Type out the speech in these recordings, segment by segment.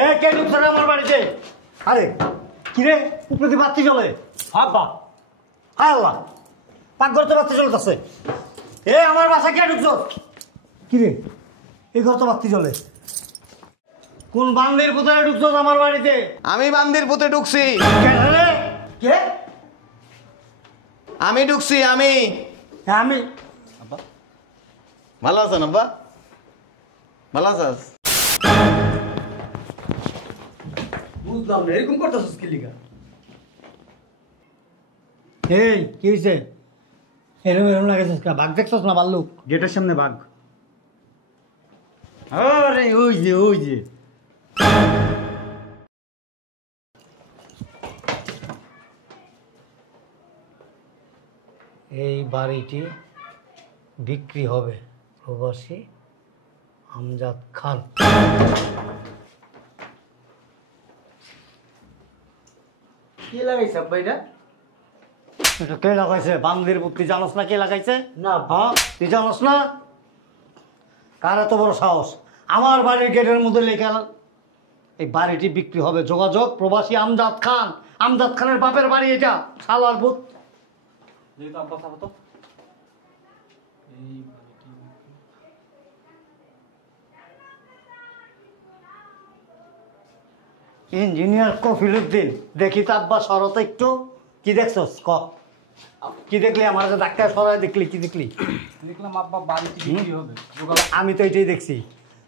এ কে ঢুকছে রে আমার বাড়িতে? আরে কি রে, উপরে দিয়ে বাতি জ্বলে? হাব্বা হায় আল্লাহ, পাকঘর তো বাতি জ্বলতেছে। এ আমার বাসা কে ঢুকছ? কি রে, এই ঘর তো বাতি জ্বলে। কোন বান্দির পুতরে ঢুকছ আমার বাড়িতে? আমি বান্দির পুতে ঢুকছি। কে? আমি ঢুকছি। আমি আমি ভালো আছেন আব্বা? ভালো আছিস? বুঝলাম না, এরকম করতেছিস কি লিগা? এই কি হয়েছে? এরকম এরকম লাগেছিস কা? বাঘ দেখছস না ভাল্লুক? গেটের সামনে বাঘ। আরে ওই যে ওই যে এই বাড়িটি বিক্রি হবে প্রবাসী আমজাদ খান। কি লাগাইছে আব্বা এটা? এটা কে লাগাইছে? বান্দির বুদ্ধি জানোস না কে লাগাইছে? না। হ্যাঁ তুই জানোস না? কার এত বড় সাহস আমার বাড়ির গেটের মধ্যে লেখা এই বাড়িটি বিক্রি হবে, যোগাযোগ প্রবাসী আমজাদ খান। আমজাদ খানের বাপের বাড়ি এটা, শালার ভূত। যেহেতু আব্বা থাকো তো ইঞ্জিনিয়ার কফিলুদ্দিন। দেখি তো আব্বা সরত একটু। কি দেখছস ক? কি দেখলি? আমার কাছে ডাক্তার সরাই দেখলি? কি দেখলি? দেখলাম আব্বা বাড়িতে বিক্রি হবে। আমি তো এটাই দেখছি।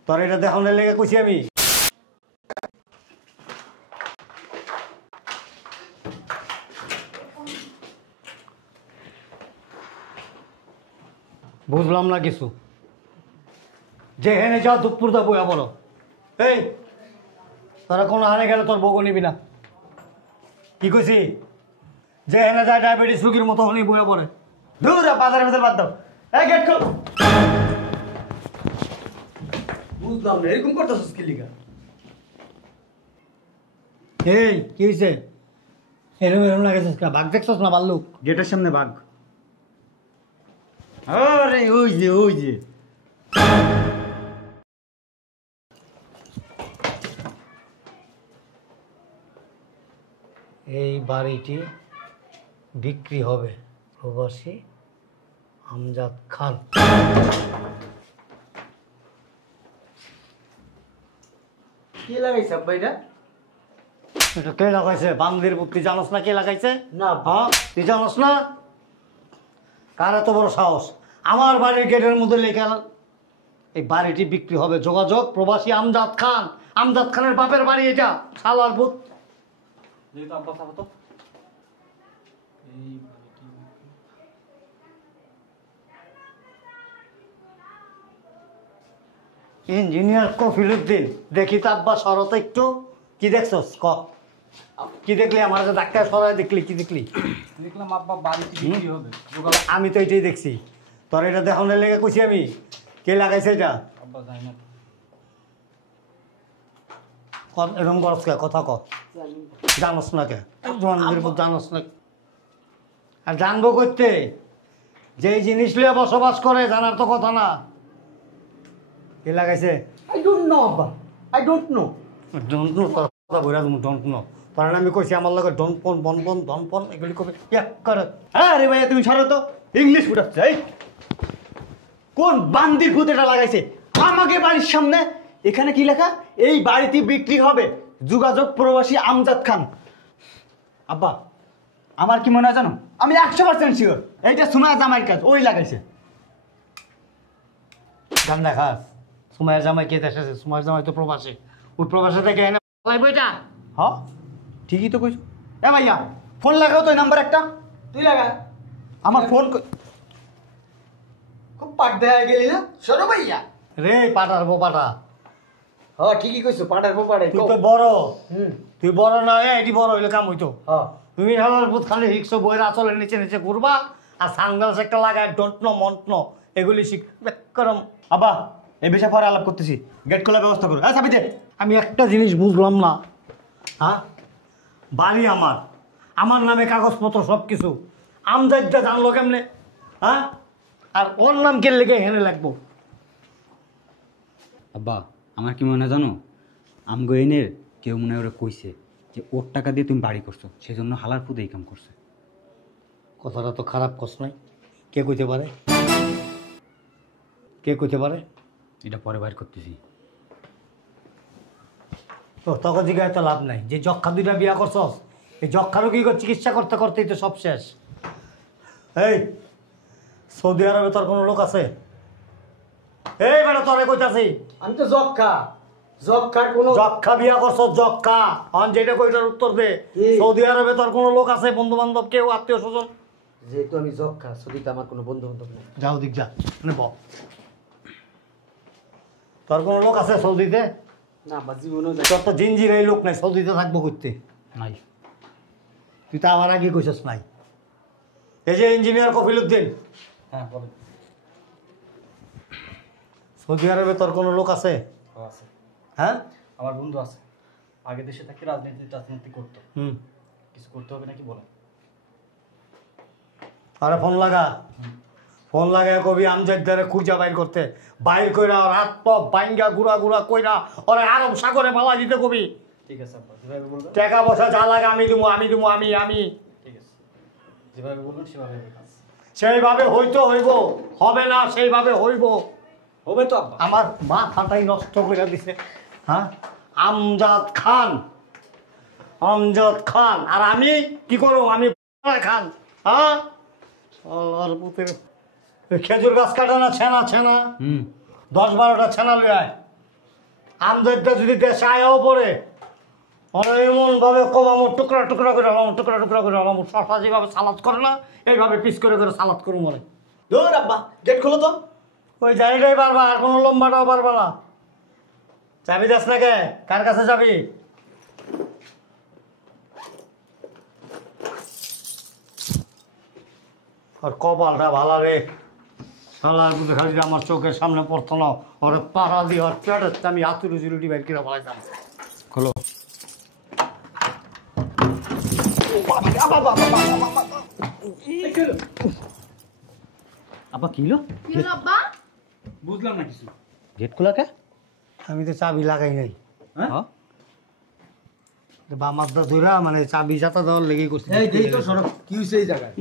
তোর এটা দেখানোর লেগে কইছি আমি। বুঝলাম না কিছু। যে হেনে যাও দুপুর দা বইয়া বলো। এই তোরা কোনো হানে গেলে তোর বউকে নিবি না। কি কইছি? যে হেনে যায় ডায়াবেটিস রুগীর মতো হলেই বইয়া পড়ে। দূর বাজারের ভিতর বাদ দাও। এই গেট খোল। বুঝলাম না, এরকম করতেছিস কি লিগা? এই কি হয়েছে? এরম এরম লাগেছিস কা? বাঘ দেখছস না ভাল্লুক? গেটের সামনে বাঘ। আরে ওই যে ওই যে এই বাড়িটি বিক্রি হবে প্রবাসী আমজাদ খান। কি লাগাইছে আব্বা এটা? এটা কে লাগাইছে? বান্দির বুদ্ধি জানোস না কে লাগাইছে? না। হ্যাঁ তুই জানোস না? কার এত বড় সাহস আমার বাড়ির গেটের মধ্যে লেখা এই বাড়িটি বিক্রি হবে, যোগাযোগ প্রবাসী আমজাদ খান। আমজাদ খানের বাপের বাড়ি এটা, শালার ভূত। যেহেতু আব্বা থাকো তো ইঞ্জিনিয়ার কফিলুদ্দিন। দেখি তো আব্বা সরত একটু। কি দেখছস ক? কি দেখলি? আমার কাছে ডাক্তার সরাই দেখলি? কি দেখলি? দেখলাম আব্বা বাড়িতে বিক্রি হবে। আমি তো এটাই দেখছি। তোর এটা দেখানোর লেগে কইছি আমি। কে লাগাইছে এটা? আব্বা যাই না। এরকম করস কে? কথা ক। জানোস না কে? জানোস না? আর জানবো করতে যেই জিনিস লিয়ে বসবাস করে জানার তো কথা না। কে লাগাইছে? আই ডোন্ট নো আব্বা, I don't know. Don't know কথা বইরা তুমি ডোন্ট নো। কারণ আমি কইছি আমার লগে ডোন্ট পন বন বন ধন পন এগুলি কবে এক করে। আরে ভাইয়া তুমি ছাড়ো তো, ইংলিশ ফুটাচ্ছে। এই কোন বান্দির ভূত এটা লাগাইছে আমাকে বাড়ির সামনে? এখানে কি লেখা? এই বাড়িতে বিক্রি হবে, যোগাযোগ প্রবাসী আমজাদ খান। আব্বা আমার কি মনে হয় জানো? আমি 100% শিওর এইটা সুমায়া জামাইয়ের কাজ, ওই লাগাইছে। গান দেখাস? সুমাইয়ের জামাই কে দেশে? সুমাইয়ের জামাই তো প্রবাসী। ওই প্রবাসী থেকে এনে লাইব এটা। হ্যাঁ ঠিকই তো কইছো। এ ভাইয়া ফোন লাগাও তো, এই নাম্বার একটা তুই লাগা। আমার ফোন খুব পাট দেয়া গেলি না? শোনো ভাইয়া। রে পাটার পাটা, হ্যাঁ ঠিকই কইছো, পাটার পাড়ে। তুই তো বড়। হুম। তুই বড় না, এটি বড় হইলে কাম হইতো। হ্যাঁ তুমি হালার ভূত খালি হিকশো বইয়ের আচলের নিচে নিচে ঘুরবা আর সানগ্লাস একটা লাগায় ডোন্ট নো মন্ট নো এগুলি শিখ করম। আব্বা এই বিষয়ে পরে আলাপ করতেছি, গেট খোলার ব্যবস্থা করো। হ্যাঁ সাবিতে। আমি একটা জিনিস বুঝলাম না। হ্যাঁ বাড়ি আমার, আমার নামে কাগজপত্র সব কিছু, আমজাদটা জানলো কেমনে? হ্যাঁ আর ওর নাম কে লেগে এখানে লাগবো? আব্বা আমার কি মনে হয় জানো, আমগো এনের কেউ মনে হয় ওরা কইছে যে ওর টাকা দিয়ে তুমি বাড়ি করছো, সেজন্য হালার পুদে এই কাম করছে। কথাটা তো খারাপ কস নাই। কে কইতে পারে? কে কইতে পারে? এটা পরে বাইর করতেছি। তো তখন জিজ্ঞাসা তো লাভ নাই। যে যক্ষা দুইটা বিয়া করছস, এই যক্ষা রোগী চিকিৎসা করতে করতেই তো সব শেষ। এই সৌদি আরবে তোর কোনো লোক আছে? এই বেটা তোরে কইতাছি, আমি তো যক্ষার কোনো যক্ষা বিয়া করছস, যক্ষা। অন যেটা কইটার উত্তর দে। কি? সৌদি আরবে তোর কোনো লোক আছে, বন্ধু বান্ধব, কেউ আত্মীয় স্বজন? যেহেতু আমি যক্ষা, সৌদিতে আমার কোনো বন্ধু বান্ধব নেই। যাও দিক যা, মানে বল। তোর কোনো লোক আছে সৌদিতে? না আব্বা, জীবনেও তোর তো জিনজির এই লোক নাই, সৌদিতে থাকবো করতে। নাই। তুই তো আমার আগে কইছস নাই। এই যে ইঞ্জিনিয়ার কফিলউদ্দিন, হ্যাঁ বলো। সৌদি আরবে তোর কোনো লোক আছে? আছে, হ্যাঁ? আমার বন্ধু আছে, আগে দেশে থাকি রাজনীতি করতো। কিছু করতে হবে নাকি বলেন? আরে ফোন লাগা, ফোন লাগায় কবি আমজাদ্দারে খুঁজা বাইর করতে, বাইর কইরা ওর হাত পা বাইঙ্গা গুড়া গুড়া কইরা ওরে আরব সাগরে মালা দিতে কবি। ঠিক আছে আব্বা, যেভাবে বলবেন। টাকা পয়সা যা লাগে আমি দিমু, আমি দিমু, আমি। ঠিক আছে, যেভাবে বলবেন সেভাবে হবে কাজ। সেইভাবে হইতো হইব, হবে না সেইভাবে হইব। হবে তো আব্বা। আমার মাথাটাই নষ্ট করে দিছে। হ্যাঁ, আমজাদ খান, আমজাদ খান, আর আমি কি করব? আমি খান। হ্যাঁ, আল্লাহর পুতের খেজুর গাছ কাটা না, ছেনা ছেনা 10-12টা ছেনা লই আয়। আমজাদটা যদি দেশে আয়াও পড়ে, এমন ভাবে কমামো, টুকরা টুকরা করে হলাম, টুকরা টুকরা করে হলাম। শশা যেভাবে সালাদ করে না, এইভাবে পিস করে করে সালাদ করুন মনে। ধর আব্বা, গেট খোলো তো। ওই জানিটাই পারবা, আর কোনো লম্বাটাও পারবা না। চাবি দাস না কে? কার কাছে যাবি? আর কপালটা ভালো রে, শালার বুঝে খালি আমার চোখের সামনে পড়তো না। ওরে পাড়া দিয়ে ওর পেটের আমি হাতুড়ি জুড়ি বের করে বলাইতাম। খোলো। আব্বা কি হলো? কি হলো আব্বা? বুঝলাম না কিছু। গেট খোলা কে? আমি তো চাবি লাগাই নাই। হ্যাঁ? বামারটা ধরা মানে চাবি চাতা দেওয়ার লেগে করছি। এই দেই তো সরব, কি হইছে এই জায়গায়?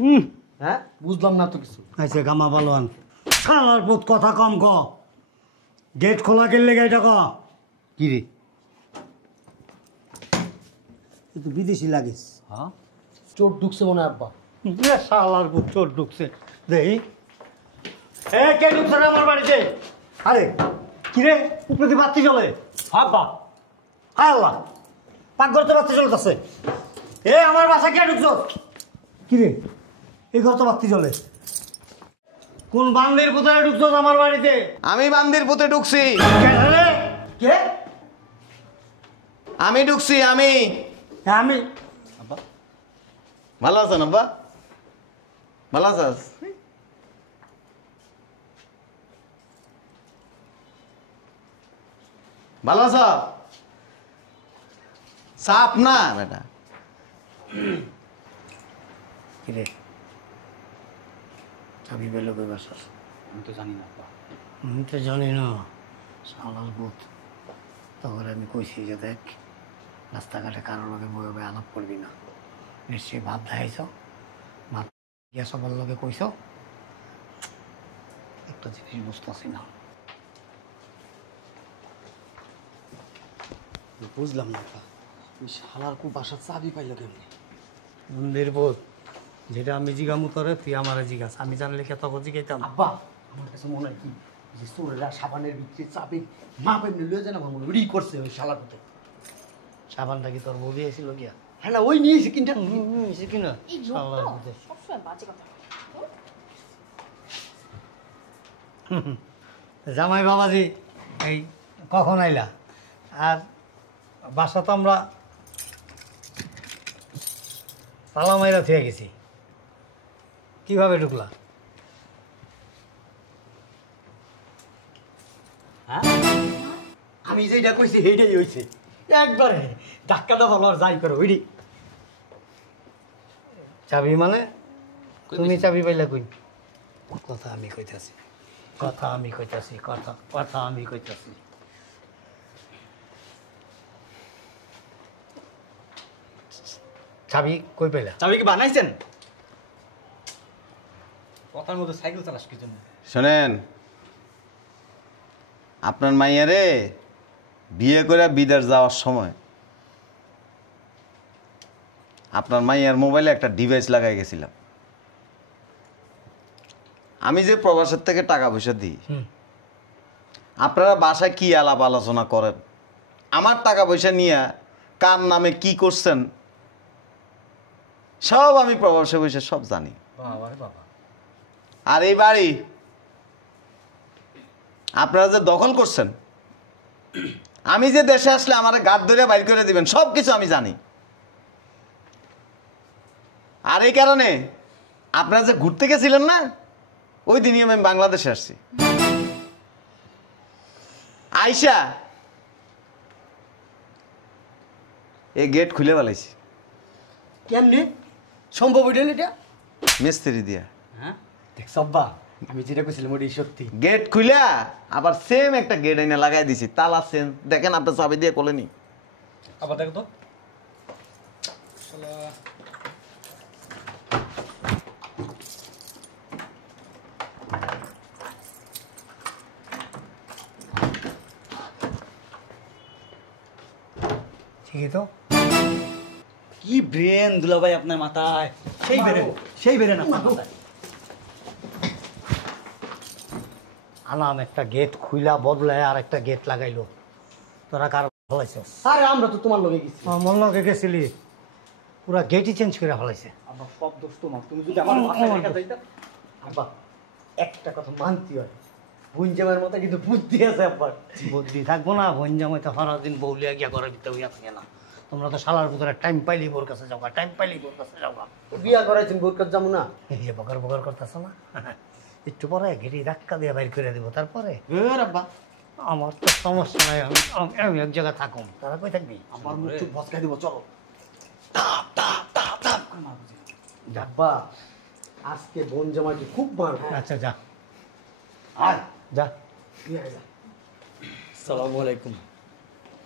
হ্যাঁ, বুঝলাম না তো কিছু। আচ্ছা গামা পালোয়ান, খালার পুত কথা কম ক। গেট খোলা গেলে এটা ক কি রে? তুই বিদেশি লাগিস। হ্যাঁ? চোট ঢুকছে মনে হয় আব্বা। শালার পুত চোর ঢুকছে দেখি। এ কে ঢুকছে রে আমার বাড়িতে? আরে কি রে, উপরে বাতি জ্বলে? হাব্বা, হায় আল্লাহ, পাকঘর তো বাতি জ্বলতেছে। এ আমার বাসা কে ঢুকছ? কি রে, এই ঘর তো বাতি জ্বলে। কোন বান্দির কোথায় ঢুকছ আমার বাড়িতে? আমি বান্দির পুঁতে ঢুকছি। কে রে? কে? আমি ঢুকছি, আমি। আমি আব্বা ভালো আছেন আব্বা? ভালো আছাস? ভালো আছ? সাপ না বেটা। কি রে, চাবি পেলো কে বাসার? আমি তো জানি না আব্বা। আমি তো জানি না, শালার বুথ। তখন আমি কইছি যে দেখ, রাস্তাঘাটে কারোর লগে বইভাবে আলাপ করবি না। নিশ্চয়ই ভাব দেখাইছ, ভাব গিয়া সবার লগে কইছ। একটা জিনিস বুঝতেছি না। বুঝলাম না আব্বা, ওই শালার কু বাসার চাবি পাইলো কেমনে? মন্দির বোধ, যেটা আমি জিগামু তোরে, তুই আমার জিগাস। আমি জানলে কে তখন জিগাইতাম? আব্বা, আমার কাছে মনে হয় কি যে চোরেরা সাবানের ভিতরে চাবি মা পেমনি লয়ে যায় না, আমার মনে হয় করছে ওই শালার মতো। সাবানটা কি তোর বউ দিয়েছিল গিয়া? হ্যাঁ না, ওই নিয়েছে কিনটা। নিয়েছে কিনা? এই লোক শালার তো বুথে। সবসময় বাজে কথা বলে। জামাই বাবাজি, এই কখন আইলা? আর বাসা তো আমরা তালা মাইরা থুয়ে গেছি, কিভাবে ঢুকলা? হ্যাঁ, আমি যেটা কইছি সেইটাই হইছে একবারে। ধাক্কাটা ভালো আর যাই করো ওইডি। চাবি মানে তুমি চাবি পাইলা কই? কথা আমি কইতাছি, কথা আমি কইতাছি, কথা কথা আমি কইতাছি। চাবি কই পেলা? চাবি কি বানাইছেন? কথার মধ্যে সাইকেল চালাস কি জন্য? শোনেন, আপনার মাইয়ারে বিয়ে করে বিদেশ যাওয়ার সময় আপনার মাইয়ার মোবাইলে একটা ডিভাইস লাগাই গেছিলাম। আমি যে প্রবাসের থেকে টাকা পয়সা দিই, আপনারা বাসায় কি আলাপ আলোচনা করেন, আমার টাকা পয়সা নিয়ে কার নামে কি করছেন, সব আমি প্রবাসে বসে সব জানি। বাবা রে বাবা। আর এই বাড়ি আপনারা যে দখল করছেন, আমি যে দেশে আসলে আমার গাদ ধরে বাইর করে দিবেন, সব কিছু আমি জানি। আর এই কারণে আপনারা যে ঘুরতে গেছিলেন না, ওই দিনই আমি বাংলাদেশে আসছি। আইসা এই গেট খুলে ফেলাইছি কেমনে সম্ভব হইল এটা? মিস্ত্রি দিয়া। হ্যাঁ দেখছ আব্বা, আমি যেটা কইছিলাম ওটাই সত্যি। গেট খুলে আবার সেম একটা গেট এনে লাগাই দিছি, তালা সেম। দেখেন আপনার চাবি দিয়ে কোলেনি। আবার দেখো তো। শালা ঠিকই তো। কি ব্রেন দুলাভাই আপনার মাথায়, সেই ব্রেন, সেই ব্রেন আপনার মাথায়। আনাম একটা গেট খুইলা বদলায় আর একটা গেট লাগাইলো। তোরা কার ফলাইছস? আরে আমরা তো তোমার লগে গেছি। মন লগে গেছিলি, পুরা গেটই চেঞ্জ করে ফলাইছে। আব্বা সব দোষ তোমার, তুমি যদি আমার বাসায় রেখে যাইতা। আব্বা একটা কথা মানতে হয়, বুঞ্জামের মতো কিন্তু বুদ্ধি আছে আব্বার। বুদ্ধি থাকবো না, বঞ্জামাই তো সারাদিন বউলিয়া গিয়া ঘরের ভিতরে হইয়া থাকে না। তোমরা তো শালার ভিতরে টাইম পাইলি বোর কাছে যাওয়া, টাইম পাইলি বোর কাছে যাওয়া। বিয়া করাইছেন বোরকার যাবো না। এই বকর বকর করতেছ না, একটু পরে ঘেটি ধাক্কা দিয়ে বাইর করে দিব। তারপরে আব্বা আমার তো সমস্যা নাই, আমি এক জায়গায় থাকুম, তারা কই থাকবি? আমার মুখ চুপ ভসকাই দিব, চলো। আব্বা আজকে বোন জামাইকে খুব মারবো। আচ্ছা যা আয় যা। আসসালামু আলাইকুম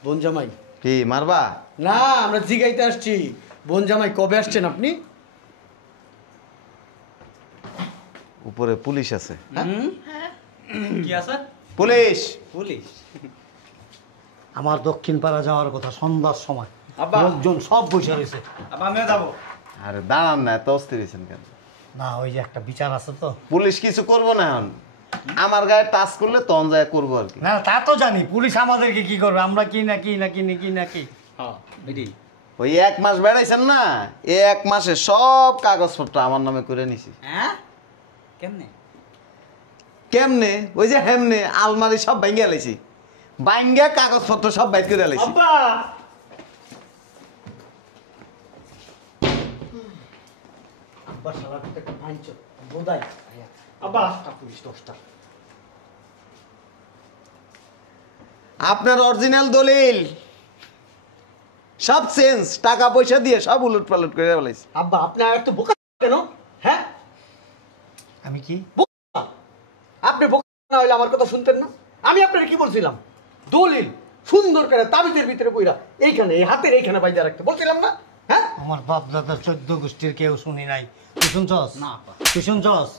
বোন জামাই। কি মারবা? না, আমরা জিগাইতে আসছি বোন জামাই কবে আসছেন আপনি? উপরে পুলিশ আছে। কি আছে? পুলিশ। পুলিশ? আমার দক্ষিণ পাড়া যাওয়ার কথা সন্ধ্যার সময়, আব্বা। লোকজন সব বসে রয়েছে। আবার আমিও যাবো। আরে দাঁড়ান না, এত অস্থির হয়েছেন কেন? না ওই যে একটা বিচার আছে তো। পুলিশ কিছু করবো না এখন, আমার গায়ে টাচ করলে তখন যায় করবো আর কি। না তা তো জানি, পুলিশ আমাদেরকে কি করবে, আমরা কি না কি না কি কি না কি। হ্যাঁ বেরি। ওই 1 মাস বেড়াইছেন না, এই 1 মাসে সব কাগজপত্র আমার নামে করে নিছি। হ্যাঁ কেমনে? কেমনে? ওই যে হেমনে আলমারি সব ভাঙ্গিয়া লাইছি, ভাঙ্গিয়া কাগজপত্র সব বাইর করে লাইছি। আব্বা আব্বা শালা একটা ভাইঞ্চো বোধাই। আব্বা পুলিশ 10টা। আপনার অরিজিনাল দলিল সব চেঞ্জ, টাকা পয়সা দিয়ে সব উলট পালট করে ফেলাইছি। আব্বা আপনি আর একটু বোকা কেন? হ্যাঁ আমি কি বোকা? আপনি বোকা না হইলে আমার কথা শুনতেন না? আমি আপনাকে কি বলছিলাম, দলিল সুন্দর করে তাবিজের ভিতরে কইরা এইখানে এই হাতের এইখানে বাইজা রাখতে বলছিলাম না? হ্যাঁ আমার বাপ দাদা 14 গোষ্ঠীর কেউ শুনি নাই। তুই শুনছস? না আব্বা। তুই শুনছস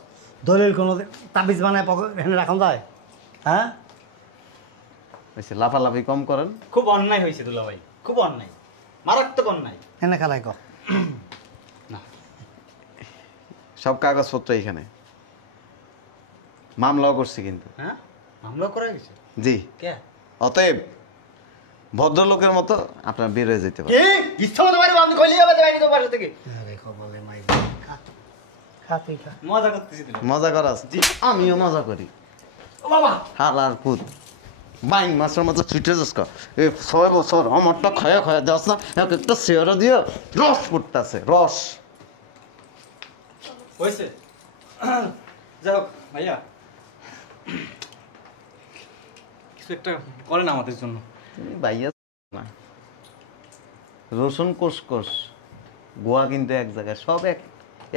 দলিল কোনো তাবিজ বানায় এখানে রাখা যায়? হ্যাঁ হয়েছে, লাফালাফি কম করেন। খুব অন্যায় হয়েছে দুলাভাই, খুব অন্যায়, মারাত্মক অন্যায়। এনে খেলাই ক। না সব কাগজপত্র এখানে, মামলাও করছি কিন্তু। হ্যাঁ মামলা করা গেছে? জি। কে? অতএব ভদ্রলোকের মতো আপনার বের হয়ে যেতে পারেন। কি ইচ্ছা মতো বাইরে আমি কইলি যাবে বাইরে তো বাসা থেকে। দেখো বলে মাই খা খা তুই খা। মজা করতেছি দিলাম। মজা করা আছে? আমিও মজা করি। ও বাবা হালার পুত বাইং মাছের মতো ছুটে যাস। 6 বছর আমারটা খায়া খায়া দেওয়াস না, এক একটা শেয়ারও দিও, রস পড়তেছে রস। হয়েছে। যাই হোক ভাইয়া, কিছু একটা করেন আমাদের জন্য। তুমি বাইয়া না, রসুন কোষ গোয়া কিন্তু এক জায়গায়, সব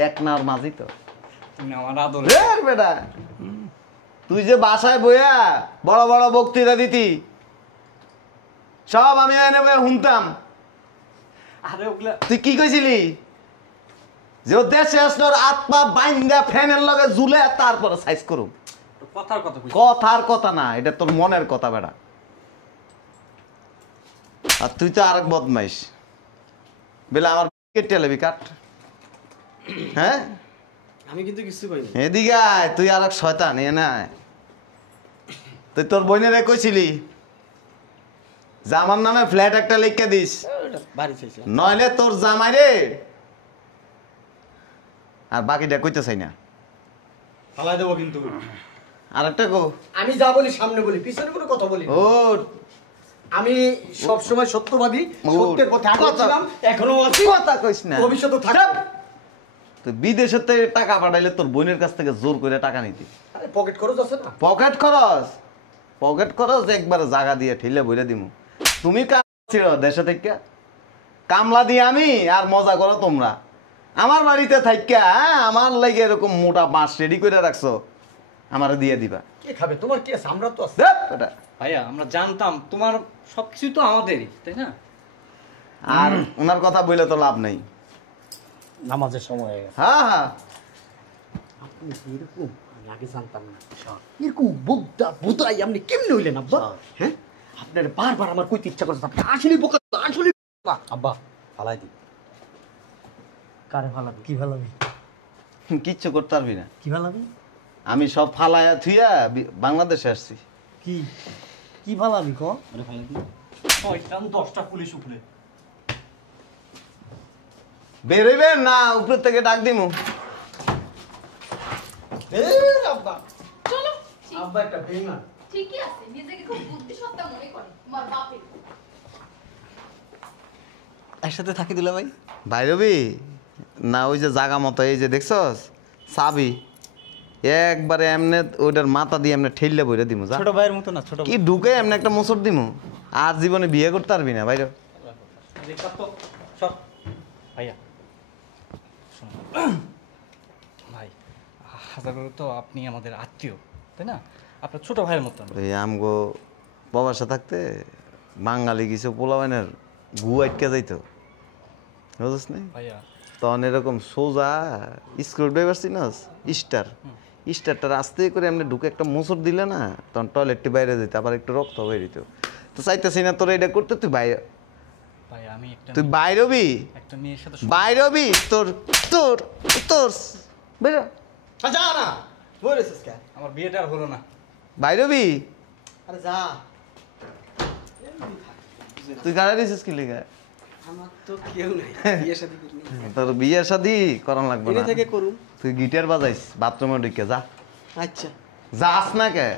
এক নার মাঝি তো। তুমি আমার আদর। বেটা তুই যে বাসায় বইয়া বড় বড় বক্তৃতা দিতি, সব আমি এনে বইয়া শুনতাম। আরে ওগুলা তুই কি কইছিলি যে ও দেশে আসলোর আত্মা বাইন্দা ফ্যানের লগে ঝুলে তারপরে সাইজ করুম? কথার কথা কই। কথার কথা না, এটা তোর মনের কথা বেড়া। আর তুই তো আরেক বদমাইশ বেলা আমার টেলেবি কাট। হ্যাঁ আমি কিন্তু কিছু কইনি। এদিকে আয়, তুই আরেক শয়তান এ না। তুই তোর বোনেরে কইছিলি যে আমার নামে ফ্ল্যাট একটা লিখে দিস, বাড়ি চাইছে। নইলে তোর জামাই রে। আর বাকিটা কইতে চাই না। ফালাই দেবো কিন্তু। আর একটা গো, আমি যা বলি সামনে বলি, পিছনে কোনো কথা বলি না। ও আমি সব সময় সত্যবাদী, সত্যের পথে আগেও ছিলাম, এখনো আছি, কথা কইস না। ভবিষ্যতেও থাকব। তুই বিদেশের থেকে টাকা পাঠাইলে তোর বোনের কাছ থেকে জোর করে টাকা নিতি। আরে পকেট খরচ আছে না? পকেট খরচ, পকেট খরচ একবার জায়গা দিয়ে ঠেলে বইরে দিমু। তুমি ছিল দেশে থেকে কামলা দিয়ে আমি, আর মজা করো তোমরা। আমার বাড়িতে থাইকা আমার লাগে এরকম মোটা বাঁশ রেডি করে রাখছো, আমারে দিয়ে দিবা। কে খাবে? তোমার কি আছে? আমরা তো আছি। ধ্যাৎ বেটা। ভাইয়া আমরা জানতাম তোমার সবকিছু তো আমাদেরই, তাই না? আর ওনার কথা বললে তো লাভ নেই। নামাজের সময় হয়ে গেছে। হ্যাঁ হ্যাঁ, আপনি কি এরকম? আমি আগে জানতাম না। এরকম বুদ্ধা বুতাই আপনি কেমনে হইলেন আব্বা? হ্যাঁ, আপনার বারবার আমার কইতে ইচ্ছা করছে, আপনি আসলে বোকা, আসলে বোকা। আব্বা ফালাই দি। কারে ফালাবি? কি ফালাবি? কিচ্ছু করতে পারবি না। কি ফালাবি? আমি সব ফালায়া থুইয়া বাংলাদেশে আসছি। কি কি ফালাবি ক? আরে ফালাই দি। শয়তান 10টা পুলিশ উপরে। বেরোবেন না, উপর থেকে ডাক দিমু। আব্বা, চলো আব্বা একটা বেইমান। ঠিকই আছে, নিজেকে খুব বুদ্ধিসত্তা মনে করে তোমার বাপের। একসাথে থাকি দিলে ভাই। ভাইরবি না, ওই যে জাগা মতো এই যে দেখছস চাবি, একবারে এমনে ওইটার মাথা দিয়ে এমনি ঠেললে বইরে দিমু। যা ছোট ভাইয়ের মতো না, ছোট কি ঢুকে এমনি একটা মোচড় দিমু। আর জীবনে বিয়ে করতে পারবি না ভাইর। সব ভাইয়া শোনো। ভাই হাজার করে তো আপনি আমাদের আত্মীয়, তাই না? আপনার ছোট ভাইয়ের মতো। ওই আমগো প্রবাসে থাকতে বাঙালি কিছু পোলাওয়ানের গু আটকে যাইতো, বুঝছিস না? ভাইয়া তখন এরকম সোজা স্ক্রু ড্রাইভার চিনস, স্টার স্টারটা আস্তে করে এমনি ঢুকে একটা মোচড় দিলে না, তখন টয়লেটটি বাইরে যেত, আবার একটু রক্ত বেরিত। তো চাইতেছি না তোর এটা করতে, তুই বাইরে, ভাই আমি একটা তুই বাইরবি, একটা মেয়ের সাথে বাইরবি। তোর তোর তোর বেরো, যা না, বলেছিস কে? আমার বিয়েটা আর হলো না। বাইরবি। আরে যা। তুই গাড়ি দিছিস কি লিগা? আমার তো কেউ নাই, বিয়ে শাদী করিনি। তোর বিয়ে শাদি করান লাগবে এনে না। থেকে করুম। তুই গিটার বাজাইস বাথরুমে ঢুকে যা। আচ্ছা, যাস না কে?